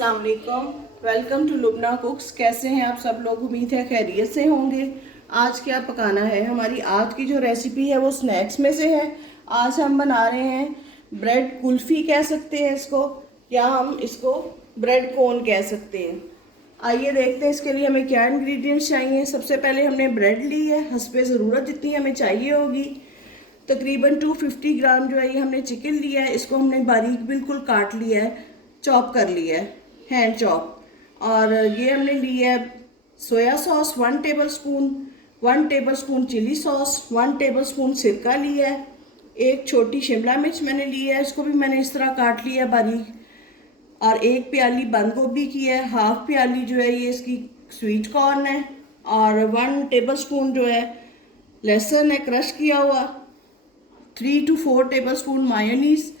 अस्सलाम वालेकुम। Welcome to Lubna cooks. कैसे हैं आप सब लोग? उम्मीद है खैरियत से होंगे। आज क्या पकाना है? हमारी आज की जो रेसिपी है वो स्नैक्स में से है। आज हम बना रहे हैं ब्रेड कुल्फ़ी कह सकते हैं इसको, या हम इसको ब्रेड कोन कह सकते हैं। आइए देखते हैं इसके लिए हमें क्या इंग्रेडिएंट्स चाहिए। सबसे पहले हमने ब्रेड ली है हस्बे ज़रूरत जितनी हमें चाहिए होगी। तकरीबन 250 ग्राम जो है ये हमने चिकन लिया है। इसको हमने बारीक बिल्कुल काट लिया है, चॉप कर लिया है, हैंड चॉप। और ये हमने लिया है soya sauce 1 tablespoon, 1 tablespoon chilli sauce, 1 tablespoon सिरका लिया है। एक छोटी शिमला मिर्च मैंने ली है, इसको भी मैंने इस तरह काट लिया बारीक। और एक प्याली बंद गोभी की है, हाफ प्याली जो है ये इसकी स्वीट कॉर्न है। और 1 टेबल स्पून जो है लहसुन है क्रश किया हुआ। 3 to 4 tablespoon mayonnaise,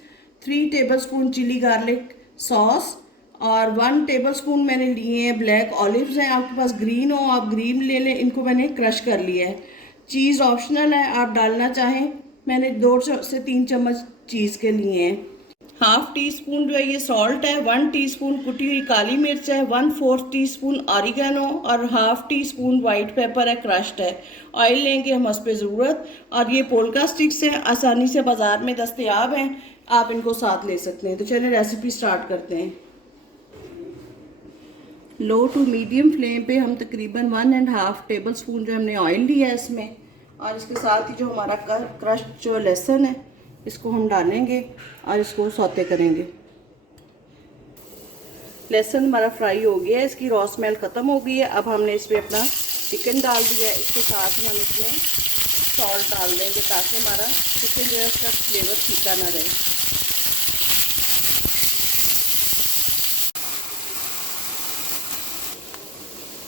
3 tablespoon chilli garlic sauce, और 1 टेबल स्पून मैंने लिए हैं ब्लैक ऑलिव्स हैं। आपके पास ग्रीन हो आप ग्रीन ले लें। इनको मैंने क्रश कर लिया है। चीज़ ऑप्शनल है, आप डालना चाहें। मैंने 2 से 3 चम्मच चीज़ के लिए हैं। हाफ टी स्पून जो है ये सॉल्ट है, 1 टीस्पून कुटी हुई काली मिर्च है, 1/4 टीस्पून ऑरिगेनो और half tea spoon white paper है, क्रश्ड है। ऑयल लेंगे हम हस्बे ज़रूरत। और ये पोल्का स्टिक्स हैं, आसानी से बाज़ार में दस्तयाब हैं, आप इनको साथ ले सकते हैं। तो चलिए रेसिपी स्टार्ट करते हैं। लो टू मीडियम फ्लेम पे हम तकरीबन 1.5 टेबल स्पून जो हमने ऑयल लिया है इसमें, और इसके साथ ही जो हमारा क्रश जो लहसुन है इसको हम डालेंगे और इसको सौते करेंगे। लहसुन हमारा फ्राई हो गया है, इसकी रॉ स्मेल ख़त्म हो गई है। अब हमने इसमें अपना चिकन डाल दिया है। इसके साथ ही हम इसमें सॉल्ट डाल देंगे ताकि हमारा चिकन जो है उसका फ्लेवर फीका ना रहे।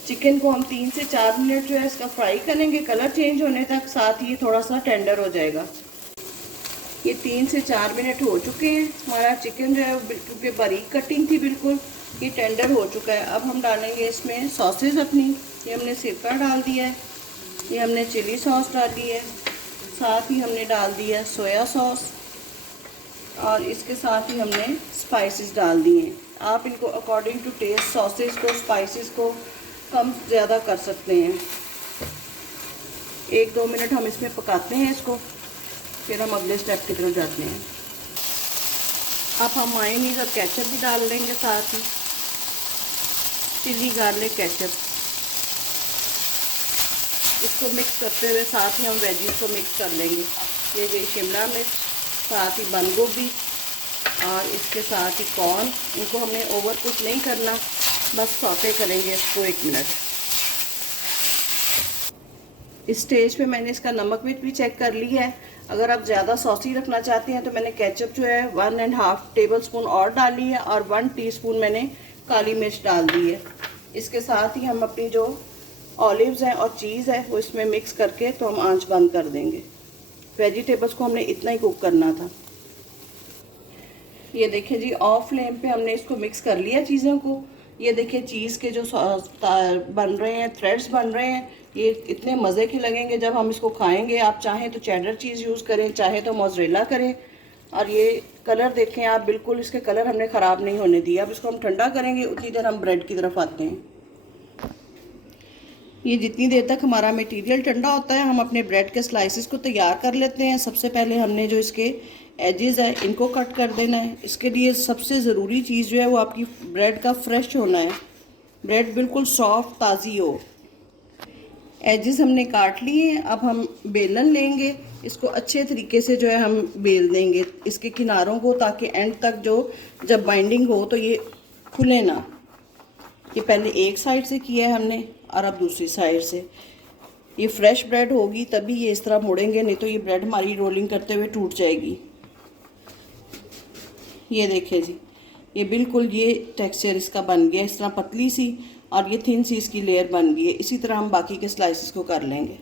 चिकन को हम 3 से 4 मिनट जो है इसका फ्राई करेंगे, कलर चेंज होने तक। साथ ही ये थोड़ा सा टेंडर हो जाएगा। ये 3 से 4 मिनट हो चुके हैं। हमारा चिकन जो है क्योंकि बारीक कटिंग थी बिल्कुल, ये टेंडर हो चुका है। अब हम डालेंगे इसमें सॉसेज अपनी। ये हमने सिरका डाल दिया है, ये हमने चिली सॉस डाली है, साथ ही हमने डाल दिया है सोया सॉस, और इसके साथ ही हमने स्पाइसेस डाल दिए हैं। आप इनको अकॉर्डिंग टू टेस्ट सॉसेज को स्पाइसेस को कम ज़्यादा कर सकते हैं। 1-2 मिनट हम इसमें पकाते हैं इसको, फिर हम अगले स्टेप की तरफ जाते हैं। अब हम मायोनीज और केचप भी डाल लेंगे, साथ ही चिली गार्लिक केचप। इसको मिक्स करते हुए साथ ही हम वेजीज को मिक्स कर लेंगे। ये गई शिमला मिर्च, साथ ही बंद गोभी, और इसके साथ ही कॉर्न। इनको हमने ओवर कुक नहीं करना, बस सौते करेंगे इसको 1 मिनट। इस स्टेज पे मैंने इसका नमक मिर्च भी चेक कर लिया है। अगर आप ज़्यादा सॉसी रखना चाहते हैं तो मैंने केचप जो है 1.5 टेबल स्पून और डाली है, और 1 टीस्पून मैंने काली मिर्च डाल दी है। इसके साथ ही हम अपनी जो ऑलिव्स हैं और चीज़ है वो इसमें मिक्स करके तो हम आंच बंद कर देंगे। वेजिटेबल्स को हमने इतना ही कुक करना था। ये देखिए जी, ऑफ फ्लेम पे हमने इसको मिक्स कर लिया चीज़ों को। ये देखिए चीज़ के जो बन रहे हैं, थ्रेड्स बन रहे हैं, ये इतने मज़े के लगेंगे जब हम इसको खाएंगे। आप चाहें तो चेडर चीज़ यूज़ करें, चाहे तो मोज़रेला करें। और ये कलर देखें आप, बिल्कुल इसके कलर हमने ख़राब नहीं होने दिया। अब इसको हम ठंडा करेंगे, उतनी देर हम ब्रेड की तरफ आते हैं। ये जितनी देर तक हमारा मटेरियल ठंडा होता है हम अपने ब्रेड के स्लाइसेस को तैयार कर लेते हैं। सबसे पहले हमने जो इसके एजेस है इनको कट कर देना है। इसके लिए सबसे ज़रूरी चीज़ जो है वो आपकी ब्रेड का फ्रेश होना है। ब्रेड बिल्कुल सॉफ्ट ताज़ी हो। एजेस हमने काट लिए हैं। अब हम बेलन लेंगे, इसको अच्छे तरीके से जो है हम बेल देंगे इसके किनारों को, ताकि एंड तक जो जब बाइंडिंग हो तो ये खुले ना। ये पहले एक साइड से किया है हमने, और अब दूसरी साइड से। ये फ्रेश ब्रेड होगी तभी ये इस तरह मुड़ेंगे, नहीं तो ये ब्रेड हमारी रोलिंग करते हुए टूट जाएगी। ये देखिए जी, ये बिल्कुल ये टेक्सचर इसका बन गया, इस तरह पतली सी, और ये थिन सी इसकी लेयर बन गई है। इसी तरह हम बाकी के स्लाइसेस को कर लेंगे।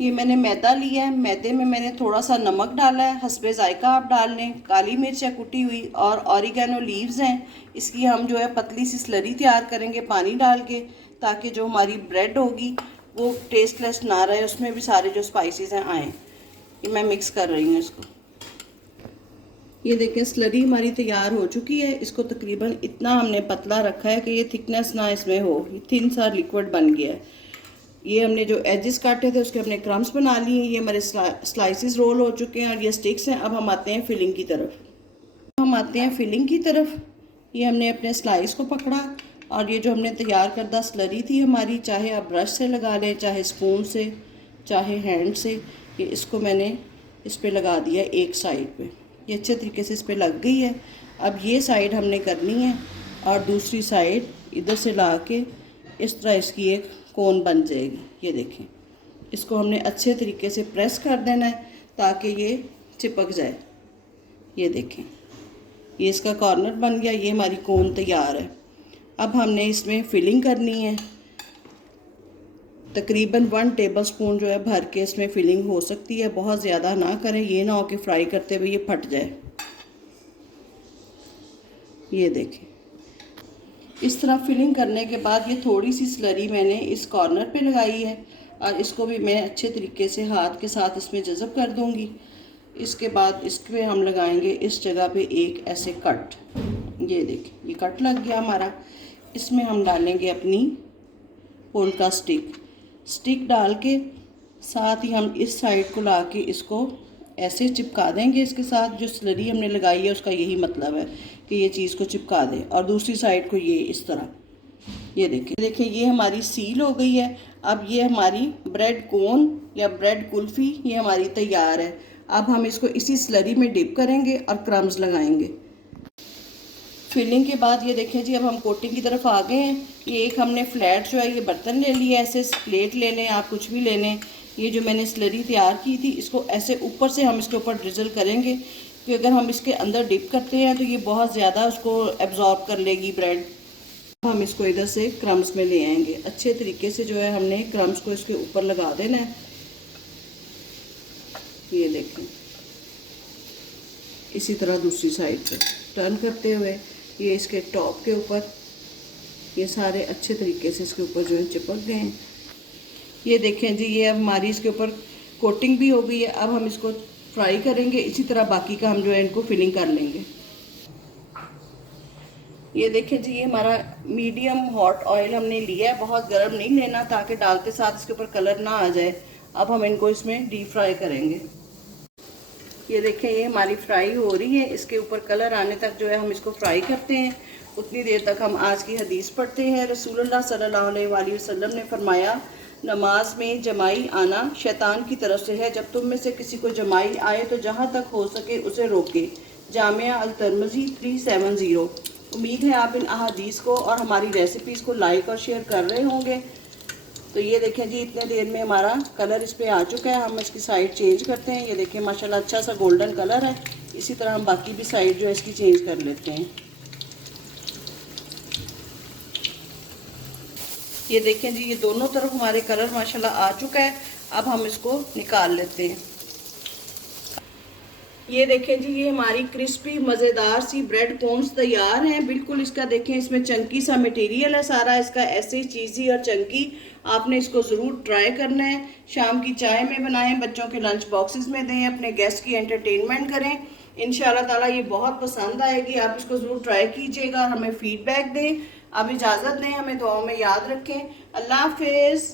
ये मैंने मैदा लिया है, मैदे में मैंने थोड़ा सा नमक डाला है, हस्बे जायका आप डाल लें। काली मिर्च है कुटी हुई, और ऑरिगेनो लीव्स हैं। इसकी हम जो है पतली सी स्लरी तैयार करेंगे पानी डाल के, ताकि जो हमारी ब्रेड होगी वो टेस्टलेस ना रहे, उसमें भी सारे जो स्पाइसेस हैं आएँ। ये मैं मिक्स कर रही हूँ इसको। ये देखें स्लरी हमारी तैयार हो चुकी है। इसको तकरीबन इतना हमने पतला रखा है कि ये थिकनेस ना इसमें हो, ये थिन सा लिक्विड बन गया है। ये हमने जो एजेस काटे थे उसके हमने क्रम्स बना लिए। ये हमारे स्लाइसिस रोल हो चुके हैं और ये स्टिक्स हैं। अब हम आते हैं फिलिंग की तरफ। ये हमने अपने स्लाइस को पकड़ा और ये जो हमने तैयार करदा स्लरी थी हमारी, चाहे आप ब्रश से लगा लें, चाहे स्पून से, चाहे हैंड से, ये इसको मैंने इस पर लगा दिया एक साइड पे। ये अच्छे तरीके से इस पर लग गई है। अब ये साइड हमने करनी है और दूसरी साइड इधर से ला के इस तरह इसकी एक कोन बन जाएगी। ये देखें, इसको हमने अच्छे तरीके से प्रेस कर देना है ताकि ये चिपक जाए। ये देखें, ये इसका कॉर्नर बन गया। ये हमारी कोन तैयार है। अब हमने इसमें फिलिंग करनी है। तकरीबन 1 टेबलस्पून जो है भर के इसमें फिलिंग हो सकती है, बहुत ज़्यादा ना करें, ये ना हो कि फ्राई करते हुए ये फट जाए। ये देखें, इस तरह फिलिंग करने के बाद ये थोड़ी सी स्लरी मैंने इस कॉर्नर पे लगाई है और इसको भी मैं अच्छे तरीके से हाथ के साथ इसमें जज़ब कर दूंगी। इसके बाद इस पे हम लगाएंगे इस जगह पे एक ऐसे कट। ये देखें, ये कट लग गया हमारा। इसमें हम डालेंगे अपनी पोल्का स्टिक डाल के साथ ही हम इस साइड को ला के इसको ऐसे चिपका देंगे इसके साथ। जो स्लरी हमने लगाई है उसका यही मतलब है कि ये चीज़ को चिपका दें। और दूसरी साइड को ये इस तरह, ये देखें ये हमारी सील हो गई है। अब ये हमारी ब्रेड कोन या ब्रेड कुल्फ़ी ये हमारी तैयार है। अब हम इसको इसी स्लरी में डिप करेंगे और क्रम्स लगाएंगे। फिलिंग के बाद ये देखें जी, अब हम कोटिंग की तरफ आ गए हैं। ये एक हमने फ्लैट जो है ये बर्तन ले लिया, ऐसे प्लेट ले लें, आप कुछ भी ले लें। ये जो मैंने स्लरी तैयार की थी इसको ऐसे ऊपर से हम इसके ऊपर ड्रिजल करेंगे कि अगर हम इसके अंदर डिप करते हैं तो ये बहुत ज़्यादा उसको एब्जॉर्ब कर लेगी ब्रेड। हम इसको इधर से क्रम्स में ले आएंगे। अच्छे तरीके से जो है हमने क्रम्स को इसके ऊपर लगा देना है। ये देखें, इसी तरह दूसरी साइड पे टर्न करते हुए ये इसके टॉप के ऊपर ये सारे अच्छे तरीके से इसके ऊपर जो है चिपक गए हैं। ये देखें जी, ये अब हमारी इसके ऊपर कोटिंग भी हो गई है। अब हम इसको फ्राई करेंगे। इसी तरह बाकी का हम जो है इनको फिलिंग कर लेंगे। ये देखें जी, ये हमारा मीडियम हॉट ऑयल हमने लिया है, बहुत गर्म नहीं लेना ताकि डालते साथ इसके ऊपर कलर ना आ जाए। अब हम इनको इसमें डीप फ्राई करेंगे। ये देखें, ये हमारी फ्राई हो रही है। इसके ऊपर कलर आने तक जो है हम इसको फ्राई करते हैं। उतनी देर तक हम आज की हदीस पढ़ते हैं। रसूलुल्लाह सल्लल्लाहु अलैहि वसल्लम ने फरमाया, नमाज में जमाई आना शैतान की तरफ से है। जब तुम में से किसी को जमाई आए तो जहाँ तक हो सके उसे रोके। जामिया अल तिर्मिज़ी 370। उम्मीद है आप इन अहादीस को और हमारी रेसिपीज़ को लाइक और शेयर कर रहे होंगे। तो ये देखें जी, इतने देर में हमारा कलर इस पे आ चुका है। हम इसकी साइड चेंज करते हैं। ये देखें माशाल्लाह अच्छा सा गोल्डन कलर है। इसी तरह हम बाकी भी साइड जो है इसकी चेंज कर लेते हैं। ये देखें जी, ये दोनों तरफ हमारे कलर माशाल्लाह आ चुका है। अब हम इसको निकाल लेते हैं। ये देखें जी, ये हमारी क्रिस्पी मज़ेदार सी ब्रेड कोन्स तैयार हैं। बिल्कुल इसका देखें, इसमें चंकी सा मटेरियल है सारा इसका, ऐसे ही चीज़ी और चंकी। आपने इसको ज़रूर ट्राई करना है। शाम की चाय में बनाएं, बच्चों के लंच बॉक्सेस में दें, अपने गेस्ट की एंटरटेनमेंट करें। इंशाल्लाह ताला ये बहुत पसंद आएगी। आप इसको ज़रूर ट्राई कीजिएगा, हमें फ़ीडबैक दें। अब इजाज़त दें, हमें दुआओं में याद रखें। अल्लाह हाफ़िज़।